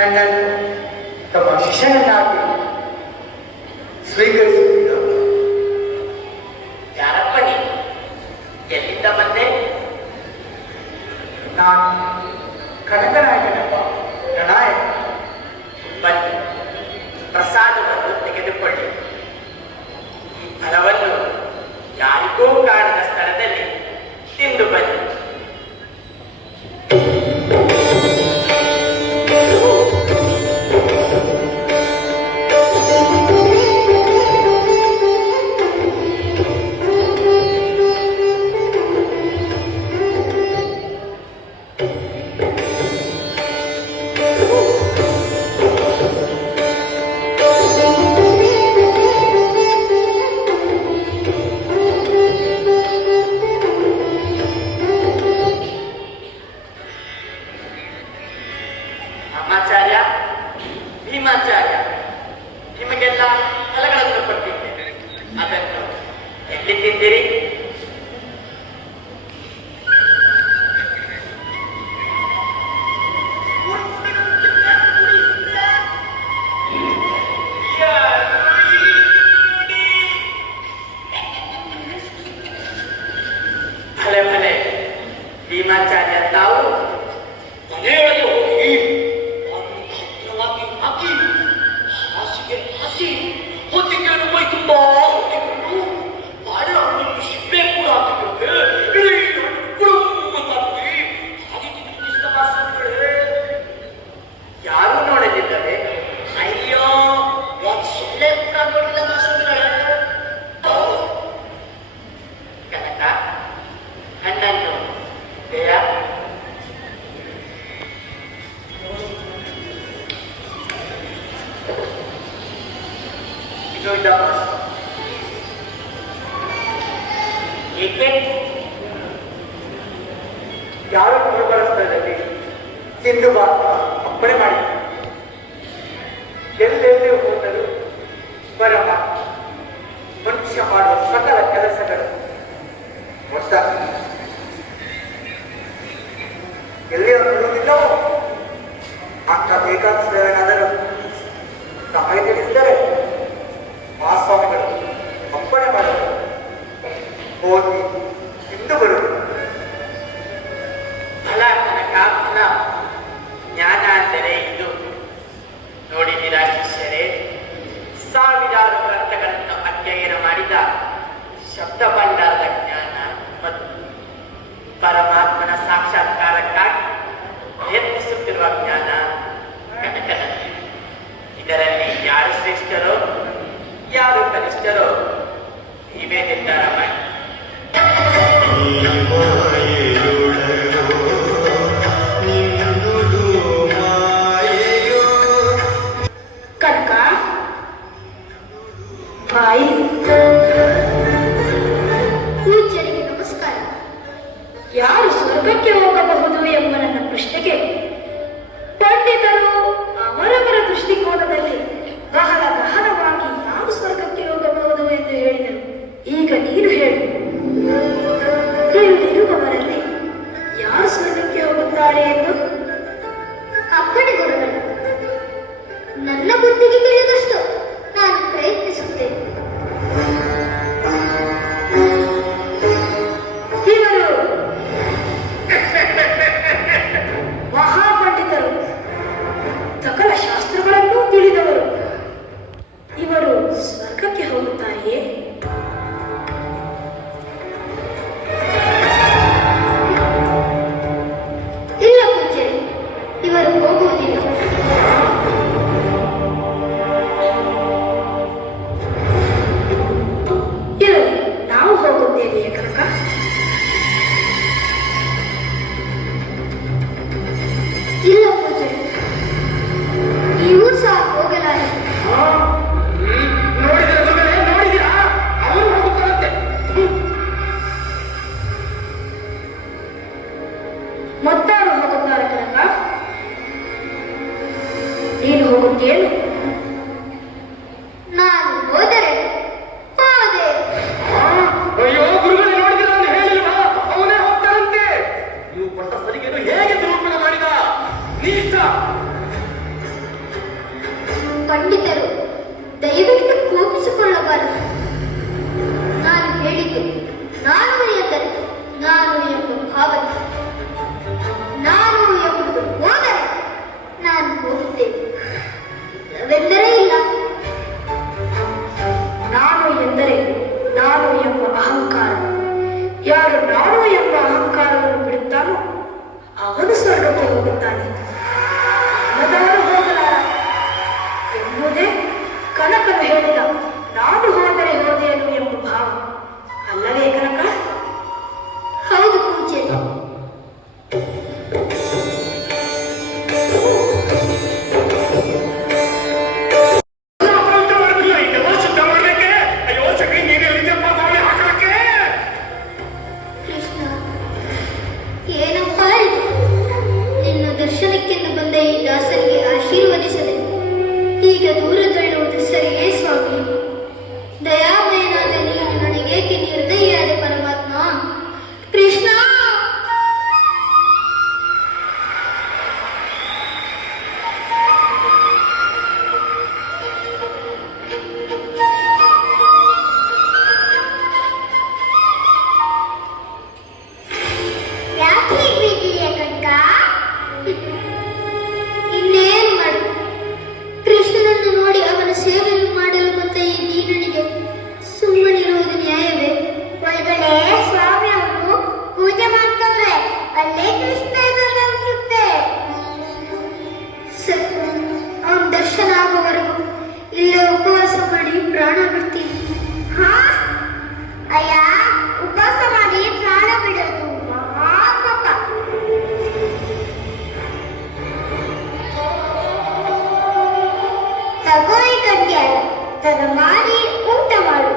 ನನ್ನನ್ನು ತಮ್ಮ ಶಿಷ್ಯನನ್ನಾಗಿ ಸ್ವೀಕರಿಸುತ್ತಿದ್ದ. ಯಾರಪ್ಪ ನೀನು? ಎಲ್ಲಿಂದ ಬಂದೆ? ನಾನು ಕನಕನಾಯಕನಪ್ಪ, ಗಣಾಯಕ. ಬನ್ನಿ, ಪ್ರಸಾದವನ್ನು ತೆಗೆದುಕೊಳ್ಳಿ. ಈ ಫಲವನ್ನು ಯಾರಿಗೂ ಕಾಣದ ಸ್ಥಳದಲ್ಲಿ ತಿಂದು ಬನ್ನಿ. ಆಚಾರ್ಯ, ಭೀಮಾಚಾರ್ಯ, ನಿಮಗೆಲ್ಲ ಫಲಗಳನ್ನು ಕೊಟ್ಟಿದ್ದೇನೆ. ಅದನ್ನು ಎಲ್ಲಿ ತಿಂದಿರಿ? ಭಲೆ ಭಲೆ ಭೀಮಾಚಾರ್ಯ, ತಾವು ಮನೆಯೊಳಗೆ ಹೋಗಿ ಭದ್ರವಾಗಿ ಹಾಕಿ ಹಾಸಿಗೆ ಹಾಕಿ ಹೊತ್ತಿಗೆಯನ್ನು ಮೈ ತುಂಬಾ ಹೊತ್ತಿಕೊಂಡು ಬಾಳೆಹಣ್ಣನ್ನು ಸಿಪ್ಪೆ ಕೂಡ ಹಾಕಿದ್ದೇವೆ. ಇಡೀ ಹಣ್ಣುಗಳು ತಪ್ಪಿ ಹಾಗೆ ತಿನ್ನಿಸಿದ ಮಾಸ್ತರುಗಳೇ. ಯಾರೂ ನೋಡಲಿಲ್ಲವೇ? ಅಯ್ಯೋ, ಒಂದು ಸೊಳ್ಳೆ ಕೂಡ ನೋಡಿಲ್ಲ ಮಾಸ್ತರುಗಳೇ. ಕನಕ, ಹಣ್ಣನ್ನು ಬೇಯ. ಇದು ಏಕೆ? ಯಾರು ಗುರುಗಳ ಸ್ಥಳದಲ್ಲಿ ತಿಂದು ಬಾ ಅಪ್ಪಣೆ ಮಾಡಿ. ಎಲ್ಲೆಲ್ಲಿ ಹೋದರೂ ಪರಮ ಮನುಷ್ಯ ಮಾಡುವ ಸಕಲ ಕೆಲಸಗಳು ಮೊತ್ತ ಎಲ್ಲಿಯೂ ನೋಡುವುದಿಲ್ಲವೋ ಅಂಥ ಬೇಕಾದಷ್ಟು ಸಹಾಯ ತಿಳಿಸಿದರೆ ಮಹಾಸ್ವಾಮಿಗಳು ಅಪ್ಪಣೆ ಮಾಡಲು ಹೋಗಿ ತಿಂದು ಬರುವುದು. ಫಲ ಕನಕ, ಫಲ. ಜ್ಞಾನ ಅಂದರೆ ಇದು. ನೋಡಿದ್ದೀರಾ ಶಿಷ್ಯರೇ? ಸಾವಿರಾರು ಗ್ರಂಥಗಳನ್ನು ಅಧ್ಯಯನ ಮಾಡಿದ ಶಬ್ದ ಭಂಡಾರದ ಜ್ಞಾನ ಮತ್ತು ಪರಮಾತ್ಮನ ಸಾಕ್ಷಾತ್ಕಾರಕ್ಕಾಗಿ ಪ್ರಯತ್ನಿಸುತ್ತಿರುವ ಜ್ಞಾನ ಕನಕನಲ್ಲಿ. ಇದರಲ್ಲಿ ಯಾರು ಶ್ರೇಷ್ಠರೋ ಯಾರು ಕನಿಷ್ಠರೋ ನೀವೇ ನಿರ್ಧಾರ ಮಾಡಿ. ಕನಕ, ಬಾಯಿ. ಪೂಜ್ಯರಿಗೆ ನಮಸ್ಕಾರ. ಯಾರು ಸ್ವರ್ಗಕ್ಕೆ ಹೋಗಬಹುದು ಎಂಬ ನನ್ನ ಪ್ರಶ್ನೆಗೆ ಪಂಡಿತರು ಅವರವರ ದೃಷ್ಟಿಕೋನದಲ್ಲಿ ಬಹಳ ಗಹನವಾಗಿ ಯಾರು ಸ್ವರ್ಗಕ್ಕೆ ಹೋಗಬಹುದು ಎಂದು ಹೇಳಿದರು. ಈಗ ನೀನು ಹೇಳು, ಇಲ್ಲಿರುವವರಲ್ಲಿ ಯಾರು ಸ್ವರ್ಗಕ್ಕೆ ಹೋಗುತ್ತಾರೆ ಎಂದು? ಅಪ್ಪಣೆ ಗುರುಗಳು, ನನ್ನ ಬುದ್ಧಿಗೆ ತಿಳಿದಷ್ಟು ನಾನು ಪ್ರಯತ್ನಿಸುತ್ತೇನೆ. ಇವರು ಮಹಾಪಂಡಿತರು, ಸಕಲ ಶಾಸ್ತ್ರಗಳನ್ನೂ ತಿಳಿದವರು. ಇವರು ಸ್ವರ್ಗಕ್ಕೆ ಹೋಗುತ್ತಾರೆಯೇ? ಇಲ್ಲ ಪೂಜ್ಯರೇ, ಇವರು ಹೋಗುವುದಿಲ್ಲ. ಇರು, ನಾವು ಹೋಗುತ್ತೇವೆಯೇ ಕನಕ? ಇಲ್ಲ ಪೂಜ್ಯರೇ, ನೀವು ಸಹ ಹೋಗಲಾರೆ. ನೋಡಿದಿರಾ, ಅವರು ಹೋಗುತ್ತಾರಂತೆ. ಮತ್ತಾರು ಹೋಗುತ್ತಾರೆ ಕನಕ? ನೀನು ಹೋಗುತ್ತೇನು? ನಾನು ಹೋದರೆ ಹೋದೆ. ಅಯ್ಯೋ ಗುರುಗಳೇ, ನೋಡಿದಿರಾ ಅಂತ ಹೇಳಿಲ್ವಾ? ಅವನೇ ಹೋಗ್ತಾರಂತೆ. ನೀವು ಕೊಟ್ಟ ಸಲಿಗೆಯನ್ನು ಹೇಗೆ ದುರುಪಯೋಗ ಮಾಡಿದ ನೀಚ! ಪಂಡಿತರು ದಯವಿಟ್ಟು ಕೋಪಿಸಿಕೊಳ್ಳಬಾರದು. ನಾನು ಹೇಳಿದ್ದು ನಾನು ಎಂದರೆ ನಾನು ಎಂಬ ಭಾವನೆ. ನಾನು ಎಂಬುದು ಹೋದರೆ ನಾನು ಹೋಗುತ್ತೇನೆ, ಇಲ್ಲವೆಂದರೆ ಇಲ್ಲ. ನಾನು ಎಂದರೆ ನಾನು ಎಂಬ ಅಹಂಕಾರ. ಯಾರು ನಾನು ಎಂಬ ಅಹಂಕಾರವನ್ನು ಬಿಡುತ್ತಾನೋ ಅವನು ಸ್ವರ್ಗಕ್ಕೆ ಹೋಗುತ್ತಾನೆ. ಅವನವರು ಹೋಗಲಾರ ಎಂಬುದೇ ಕನಕನು ಹೇಳಿದ ನಾನು ಹೋದರೆ ಹೋದೆಯನು ಎಂಬ ಭಾವ ಅಲ್ಲವೇ ಕನಕ? ಹೌದು ಪೂಜ್ಯ. ಕೃಷ್ಣ, ಏನಪ್ಪ ಇದು? ನಿನ್ನ ದರ್ಶನಕ್ಕೆಂದು ಬಂದ ಈ ದಾಸನಿಗೆ ಆಶೀರ್ವದಿಸದೆ ಈಗ ದೂರ ತಳ್ಳುವುದು ಸರಿಯೇ ಸ್ವಾಮಿ? ದಯಾಮಯನಾದ ನೀನು ನನಗೇಕೆ ನಿರ್ದಯಿಯಾದ ಪರಮಾತ್ಮ? ಕೃಷ್ಣ, ಯಾಕೆ ಹೀಗಿದೆಯಾ ಕನಕ? ಇನ್ನೇನು ಮಾಡು? ಕೃಷ್ಣನನ್ನು ನೋಡಿ ಅವನ ಸೇವೆ ಮಾಡಲು ಬಂದ ಈ ದೀನನಿಗೆ ಸುಮ್ಮನಿರುವುದು ನ್ಯಾಯವೇ? ಒಳಗಡೆ ಸ್ವಾಮಿ ಅವರು ಪೂಜೆ ಮಾಡ್ತವ್ರೆ, ಅಲ್ಲೇ ಕೃಷ್ಣ ಅನ್ಸುತ್ತೆ. ಅವನ ದರ್ಶನ ಆಗುವವರೆಗೂ ಇಲ್ಲೇ ಉಪವಾಸ ಮಾಡಿ ಪ್ರಾಣ ಬಿಡ್ತೀನಿ. ಹಾ ಅಯ್ಯ, ಉಪವಾಸ ಮಾಡಿ ಪ್ರಾಣ ಬಿಡೋದು ಮಹಾಪಾಪ. ತಗೋ ಈ ಕಡ್ಯಾಯ, ತಗ ಮಾಡಿ ಊಟ ಮಾಡು.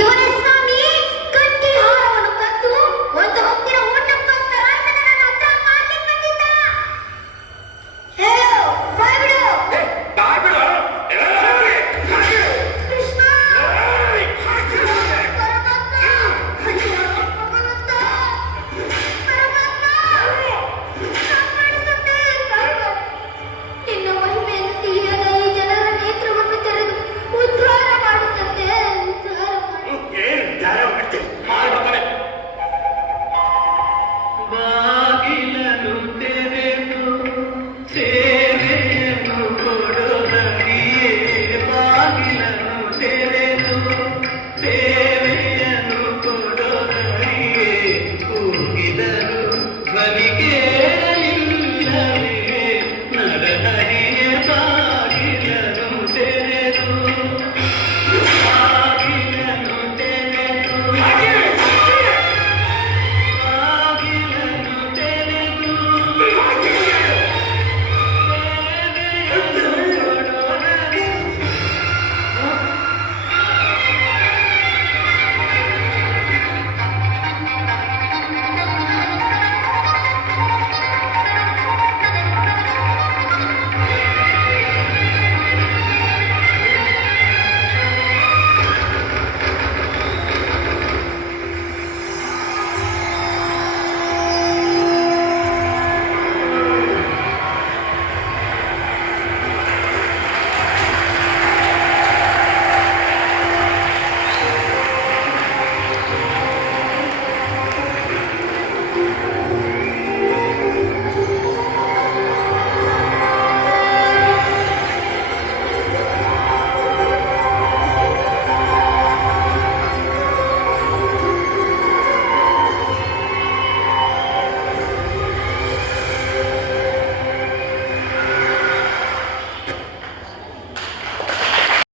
ಇವನ ಸ್ವಾಮಿ ಕಟ್ಟಿ ಹಾರವನ್ನು ಕದ್ದು ಒಂದು ಹೊತ್ತಿನ ಊಟಕ್ಕೋಸ್ಕರ ನನ್ನನ್ನು ಉದ್ಧಾರ ಮಾಡ್ಲಿಕ್ಕೆ ಬಂದಿದ್ದ. ಹೇಳು, ಬಾಯ್ಬಿಡು. ಕೃಷ್ಣ, ಪರಮಾತ್ಮ, ಅಯ್ಯೋ, ಭಗವಂತ, ಪರಮಾತ್ಮ, ಕಾಪಾಡಿಸುತ್ತೆ, ಕಾಪಾಡು. ನಿನ್ನ ಮಹಿಮೆಯನ್ನು ತಿಳಿಯದ ಈ ಜನರ ನೇತ್ರವನ್ನು ತೆರೆದು ಉದ್ಧಾರ ಮಾಡುತ್ತಂತೆ, ಉದ್ಧಾರ ಮಾಡು. ಬಾಗಿಲನು ತೆರೆದು ಸೇವೆಯನ್ನು ಕೊಡೋದರಿಯೇ, ಬಾಗಿಲನು ತೆರೆದು ಸೇವೆಯನ್ನು ಕೊಡೋದರಿಯೇ, ಕೂಗಿದರು ಧ್ವನಿಗೆ